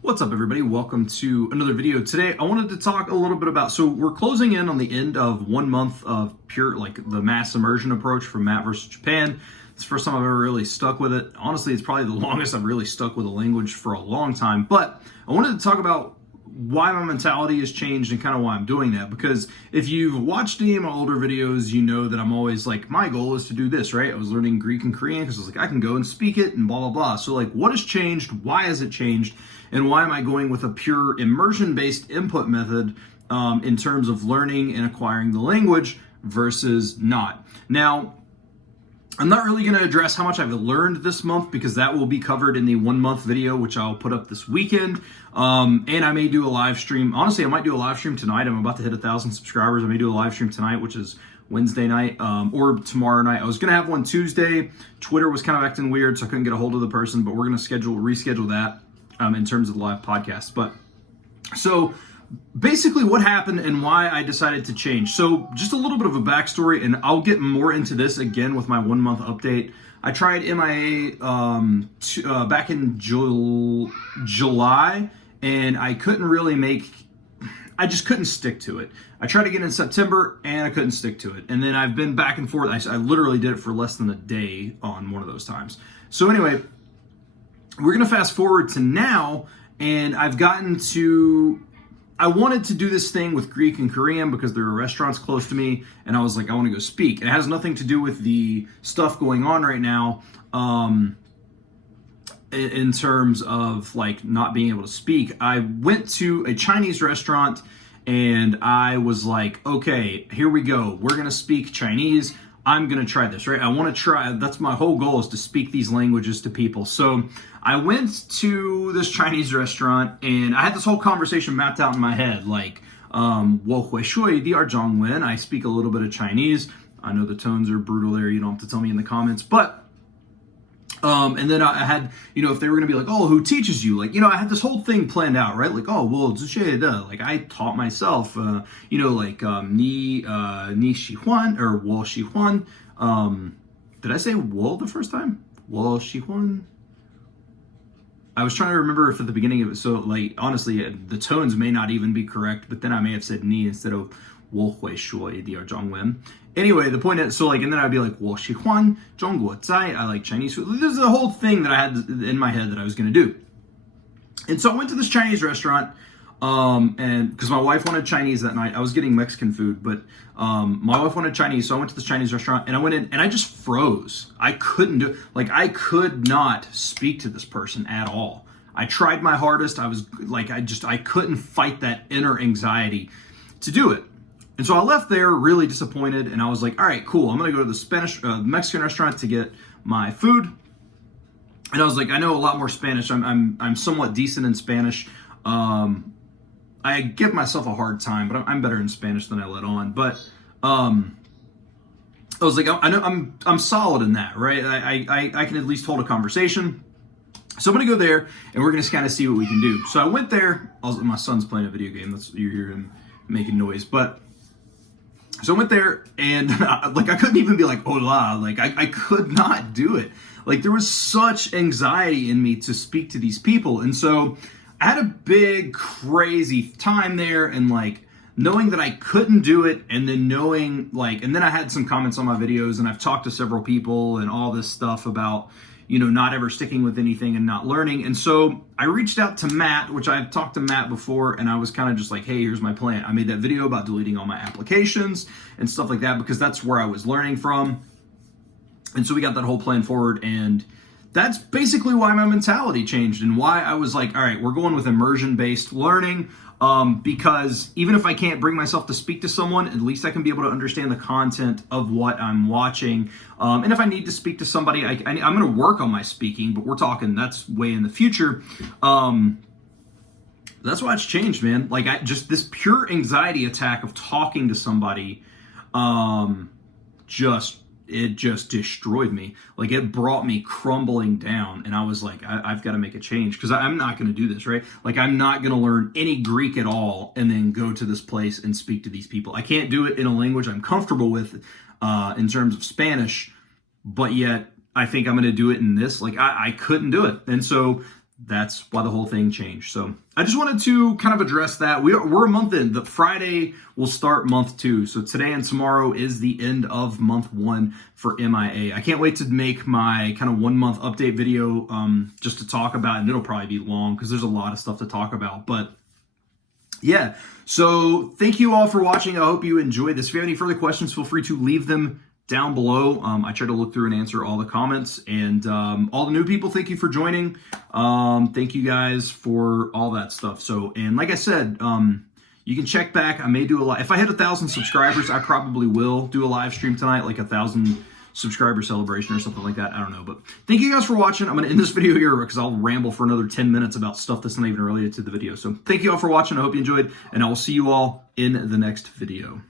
What's up, everybody? Welcome to another video. Today I wanted to talk a little bit about, so we're closing in on the end of 1 month of pure, like the mass immersion approach from Matt versus Japan. It's the first time I've ever really stuck with it. Honestly, it's probably the longest I've really stuck with a language for a long time. But I wanted to talk about why my mentality has changed and kind of why I'm doing that. Because if you've watched any of my older videos, you know that I'm always like, my goal is to do this, right? I was learning Greek and Korean because I was like, I can go and speak it and blah, blah, blah. So like, what has changed? Why has it changed? And why am I going with a pure immersion-based input method in terms of learning and acquiring the language versus not? Now, I'm not really going to address how much I've learned this month because that will be covered in the 1 month video, which I'll put up this weekend. And I may do a live stream. Honestly, I might do a live stream tonight. I'm about to hit 1,000 subscribers. I may do a live stream tonight, which is Wednesday night, or tomorrow night. I was going to have one Tuesday. Twitter was kind of acting weird, so I couldn't get a hold of the person, but we're going to reschedule that in terms of the live podcast. But so basically what happened and why I decided to change. So just a little bit of a backstory, and I'll get more into this again with my 1 month update. I tried MIA back in July, and I just couldn't stick to it. I tried again in September, and I couldn't stick to it. And then I've been back and forth. I literally did it for less than a day on one of those times. So anyway, we're going to fast forward to now, and I wanted to do this thing with Greek and Korean because there are restaurants close to me, and I was like, I want to go speak. And it has nothing to do with the stuff going on right now in terms of like not being able to speak. I went to a Chinese restaurant, and I was like, okay, here we go. We're going to speak Chinese. I'm going to try this, right? I want to try, that's my whole goal, is to speak these languages to people. So I went to this Chinese restaurant, and I had this whole conversation mapped out in my head, like, 我会说一点中文. I speak a little bit of Chinese. I know the tones are brutal there. You don't have to tell me in the comments, but and then I had, if they were going to be like, oh, who teaches you? Like, I had this whole thing planned out, right? Like, oh, well, like I taught myself, like, ni xi huan, or 我喜欢. Did I say 我 the first time? 我喜欢. I was trying to remember if at the beginning of it, so like, honestly, the tones may not even be correct, but then I may have said ni instead of 我会说一点中文. Anyway, the point is, so like, and then I'd be like, 我喜欢中国菜. I like Chinese food. This is a whole thing that I had in my head that I was going to do. And so I went to this Chinese restaurant, and because my wife wanted Chinese that night. I was getting Mexican food, but my wife wanted Chinese, so I went to this Chinese restaurant, and I went in, and I just froze. I couldn't do, like, I could not speak to this person at all. I tried my hardest. I was like, I couldn't fight that inner anxiety to do it. And so I left there really disappointed, and I was like, all right, cool. I'm going to go to the Mexican restaurant to get my food. And I was like, I know a lot more Spanish. I'm somewhat decent in Spanish. I give myself a hard time, but I'm better in Spanish than I let on. But I was like, I know I'm solid in that, right? I can at least hold a conversation. So I'm going to go there, and we're going to kind of see what we can do. So I went there. My son's playing a video game. You hear him making noise. But so I went there, and like, I couldn't even be like, hola. Like, I could not do it. Like, there was such anxiety in me to speak to these people. And so I had a big, crazy time there, and like, knowing that I couldn't do it, and then knowing, like, and then I had some comments on my videos, and I've talked to several people and all this stuff about, not ever sticking with anything and not learning. And so I reached out to Matt, which I've talked to Matt before, and I was kind of just like, hey, here's my plan. I made that video about deleting all my applications and stuff like that because that's where I was learning from. And so we got that whole plan forward, and that's basically why my mentality changed and why I was like, all right, we're going with immersion-based learning, because even if I can't bring myself to speak to someone, at least I can be able to understand the content of what I'm watching. And if I need to speak to somebody, I'm going to work on my speaking, but we're talking that's way in the future. That's why it's changed, man. Like, just this pure anxiety attack of talking to somebody, it just destroyed me. Like, it brought me crumbling down, and I was like, I've got to make a change because I'm not going to do this, right? Like, I'm not going to learn any Greek at all and then go to this place and speak to these people. I can't do it in a language I'm comfortable with in terms of Spanish, but yet I think I'm going to do it in this. Like, I couldn't do it. And so that's why the whole thing changed. So I just wanted to kind of address that. We're a month in. The Friday will start month 2. So today and tomorrow is the end of month 1 for MIA. I can't wait to make my kind of 1 month update video just to talk about, and it'll probably be long because there's a lot of stuff to talk about. But yeah, so thank you all for watching. I hope you enjoyed this. If you have any further questions, feel free to leave them down below. I try to look through and answer all the comments, and all the new people, thank you for joining. Thank you guys for all that stuff. So, and like I said, you can check back. I may do a live. If I hit 1,000 subscribers, I probably will do a live stream tonight, like 1,000 subscriber celebration or something like that. I don't know, but thank you guys for watching. I'm going to end this video here because I'll ramble for another 10 minutes about stuff that's not even related to the video. So thank you all for watching. I hope you enjoyed, and I will see you all in the next video.